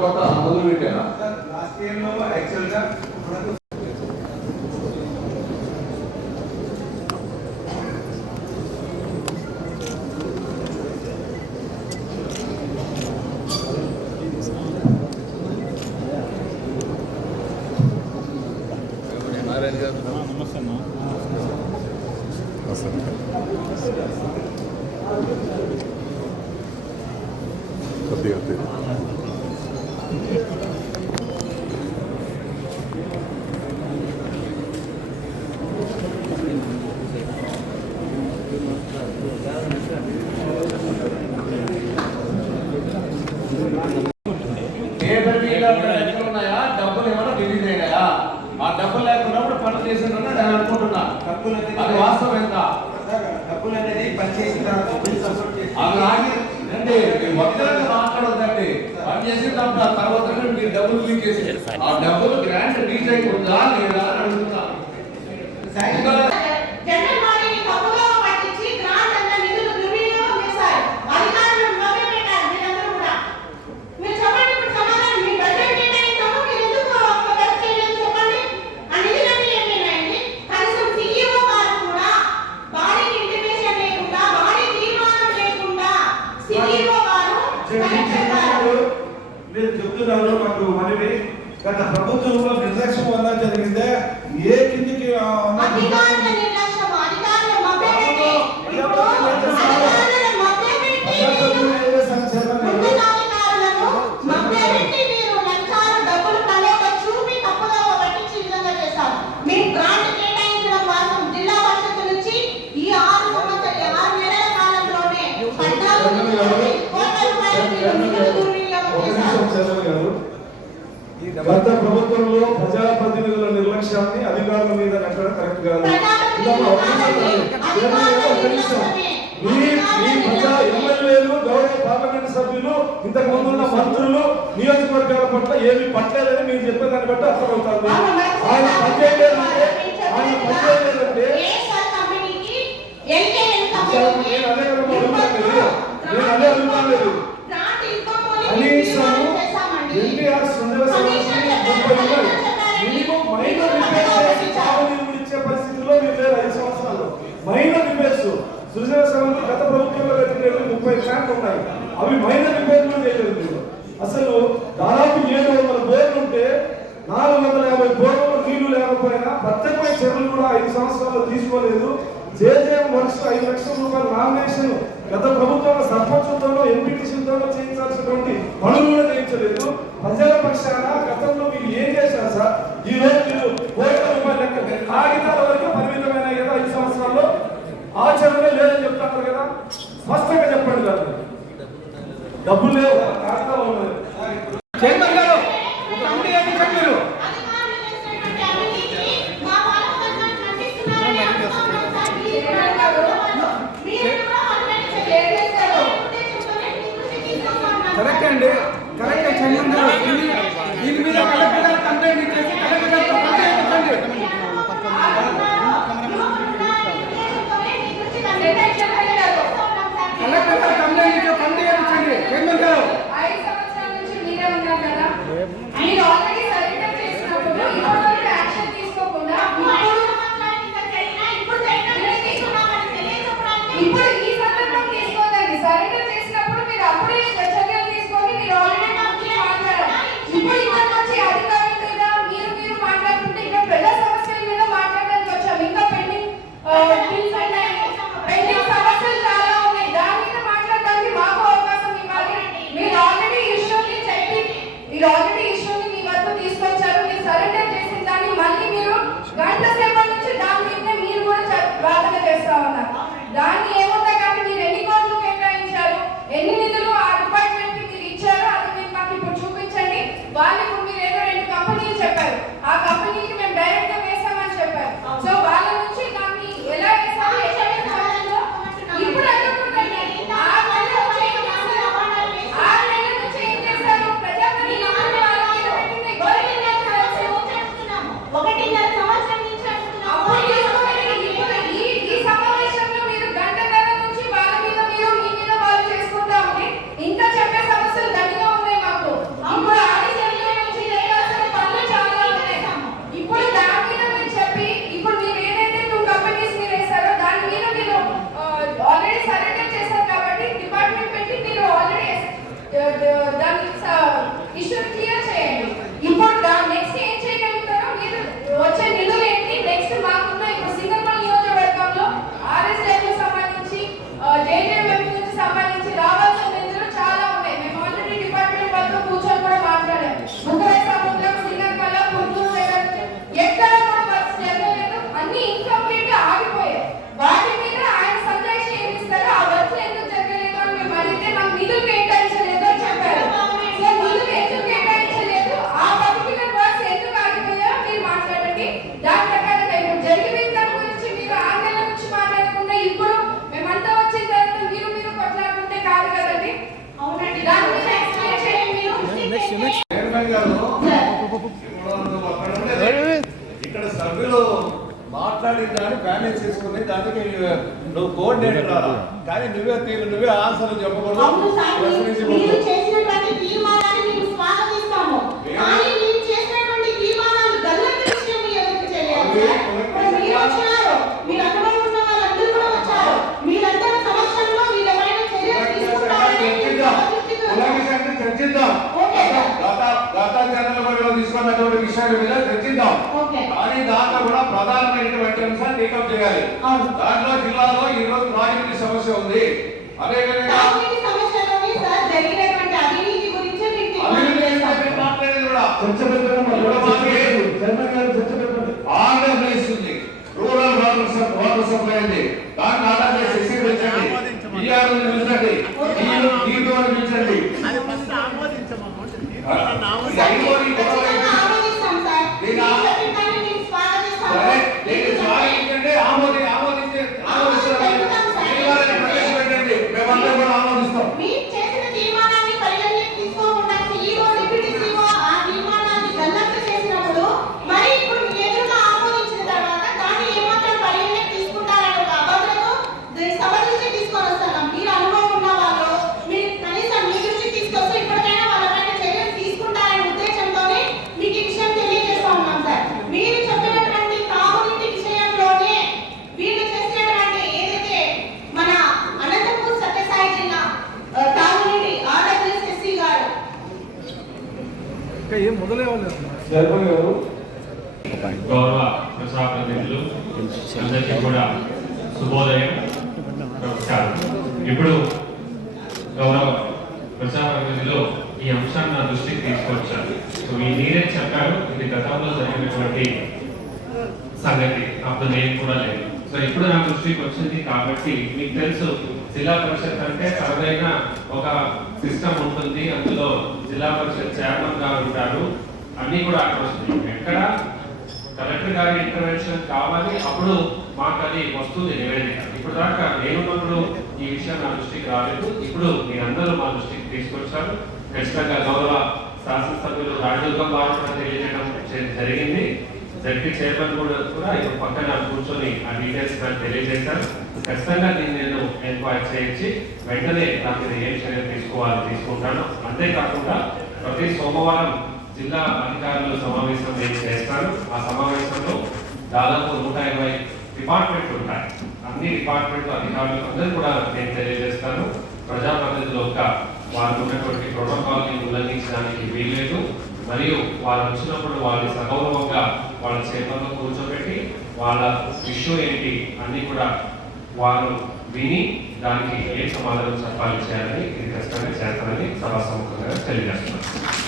కొత్త మొదలు పెట్టారా లాస్ట్ ఇయర్లో యాక్చువల్గా కొద్దిగా. ఆ డబ్బులు లేకున్నప్పుడు పనులు నేను అనుకుంటున్నా. డబ్బులు అది వాస్తవం ఎంత? డబ్బులు అనేది పని చేసిన తర్వాత అది ఆగి మొత్తంగా మాట్లాడొద్దండి పని చేసినప్పుడు ఆ తర్వాత మీరు డబ్బులు లీక్ చేసి ఆ డబ్బులు గ్రాంట్ రీచ్ అయిపోతుందా లేదా అని అడుగుతున్నా. నేను చెప్తున్నారు మాకు మనవి గత ప్రభుత్వంలో నిర్లక్ష్యం వల్ల జరిగిందే? ఏ కిందికి ఆ, అధికారుల నిర్లక్ష్యం అధికారుల మభ్యపెట్టి ఇప్పుడు అధికారుల మభ్యపెట్టి ప్రజాప్రతినిధులు ఏం చేశారు చెప్పండి ఉన్నతాధికారులను మభ్యపెట్టి మీరు లంచాలు డబ్బులు ప్రలోభ చూపి తప్పుగా పట్టించే విధంగా చేశారు మీ గ్రాంట్ కేటాయించడం కోసం జిల్లా పరిషత్ నుంచి ఈ ఆరు సంవత్సరాల ఆరు నెలల కాలంలోనే పద్నాలుగు కోట్ల రూపాయలు మీరు నిధులు దుర్వినియోగం ఒక చేశారు నిమిషం చదవరు గారు గత ప్రభుత్వంలో ప్రజాప్రతినిధుల నిర్లక్ష్యాన్ని అధికారుల మీద నెట్టడం కరెక్ట్ కాదు. మీ ప్రజా ఎమ్మెల్యేలు గౌరవ పార్లమెంట్ సభ్యులు ఇంతకు ముందు ఉన్న మంత్రులు నియోజకవర్గాల పట్ల ఏమి పట్టలేదని మీరు చెప్పేదాన్ని బట్టి అర్థమవుతుంది. ఆయన పనిచేయలేదంటే ఆయన పనిచేయలేదంటే ముప్పై అవి మైనర్ రిపేర్లు చేయలేదు అసలు దాదాపు ఏడు వందల బోర్లు ఉంటే నాలుగు వందల యాభై బోర్లు నీళ్ళు లేకపోయినా ప్రత్యేకమైన చర్యలు కూడా ఐదు సంవత్సరాలు తీసుకోలేదు. జేజేఎం వర్క్స్ ఐదు లక్షల రూపాయల నామినేషన్ గత ప్రభుత్వంలో సర్పంచులతోనో ఎంపీటీసీలతోనో చేయించాల్సినటువంటి పనులు కూడా చేయించలేదు ప్రజల పక్షాన గతంలో మీరు ఏం చేశారు సార్ ఈ రోజు మీరు కోట్ల రూపాయల లెక్క కాగితాల వరకు పరిమితమైన కదా ఐదు సంవత్సరాల్లో ఆచరణ లేదని చెప్తారు కదా స్పష్టంగా చెప్పండి కదా డబ్బులు చైర్మన్ గారు కమిటీ వేయించండి మీరు. కరెక్ట్ అండి. కరెక్ట్ చైర్మన్ గారు. ఇక్కడ సభ్యులు మాట్లాడిన దాన్ని మేనేజ్ చేసుకుని దానికి నువ్వు కోఆర్డినేటర్. కానీ నువ్వే తీరు నువ్వే ఆన్సర్లు చెప్పకూడదు ప్రశ్నించకూడదు. కూడా ప్రధానమైనటువంటి అంశాలు టేకప్ చేయాలి. దాంట్లో జిల్లాలో ఈ రోజు ప్రాజెక్టు సమస్య ఉంది. చర్చ పెట్టండి ఆంధ్రప్రదేశ్ ఉంది. రూరల్ వాటర్ సప్- వాటర్ సప్లై ఉంది. దాన్ని ఆర్డర్ చేసి ఎస్సీ పెంచండి ఈఆర్ పెంచండి నీరు పెంచండి we గౌరవ ప్రజాప్రతినిధులు అందరికీ కూడా శుభోదయం నమస్కారం ఇప్పుడు గౌరవ ప్రజాప్రతినిధులు ఈ అంశాన్ని నా దృష్టికి తీసుకొచ్చారు. సో ఈ మీరే చెప్పారు ఇది గతంలో జరిగినటువంటి సంగతి. అప్పుడు నేను కూడా లేదు. సో ఇప్పుడు నా దృష్టికి వచ్చింది కాబట్టి మీకు తెలుసు జిల్లా పరిషత్ అంటే తనదైన ఒక సిస్టమ్ ఉంటుంది. అందులో జిల్లా పరిషత్ చైర్మన్ గారు ఉంటారు. అన్ని కూడా అక్కడ వస్తుంది ఎక్కడ కలెక్టర్ గారి ఇంటర్వెన్షన్ కావాలి అప్పుడు మాకు అది వస్తుంది నివేదిక. ఇప్పుడు దాకా నేనున్నప్పుడు ఈ విషయం నా దృష్టికి రాలేదు. ఇప్పుడు మీరందరూ మా దృష్టికి తీసుకొచ్చారు. ఖచ్చితంగా గౌరవ శాసనసభ్యులు రాజదుర్గం బాగా తెలియజేయడం జరిగింది. జడ్పీ చైర్మన్ కూడా కూడా ఇప్పుడు పక్కన కూర్చొని ఆ డీటెయిల్స్ నాకు తెలియజేశారు. ఖచ్చితంగా దీన్ని నేను ఎంక్వైరీ చేయించి వెంటనే దాని మీద ఏం చర్యలు తీసుకోవాలి తీసుకుంటాను. అంతేకాకుండా ప్రతి సోమవారం జిల్లా అధికారులు సమావేశం నేను చేస్తాను ఆ సమావేశంలో దాదాపు నూట ఇరవై డిపార్ట్మెంట్లు ఉంటాయి. అన్ని డిపార్ట్మెంట్ అధికారులు అందరూ కూడా నేను తెలియజేస్తాను ప్రజాప్రతినిధుల ఒక వారికి ఉన్నటువంటి ప్రోటోకాల్ని ఉల్లంఘించడానికి వీల్లేదు. మరియు వారు వచ్చినప్పుడు వారిని సగౌరవంగా వాళ్ళ చేతుల్లో కూర్చోబెట్టి వాళ్ళ ఇష్యూ ఏంటి అన్ని కూడా వారు విని దానికి ఏ సమాధానం చెప్పాలి చేయాలని ఇది ఖచ్చితంగా చేస్తానని సభా సముఖంగా తెలియజేస్తున్నాను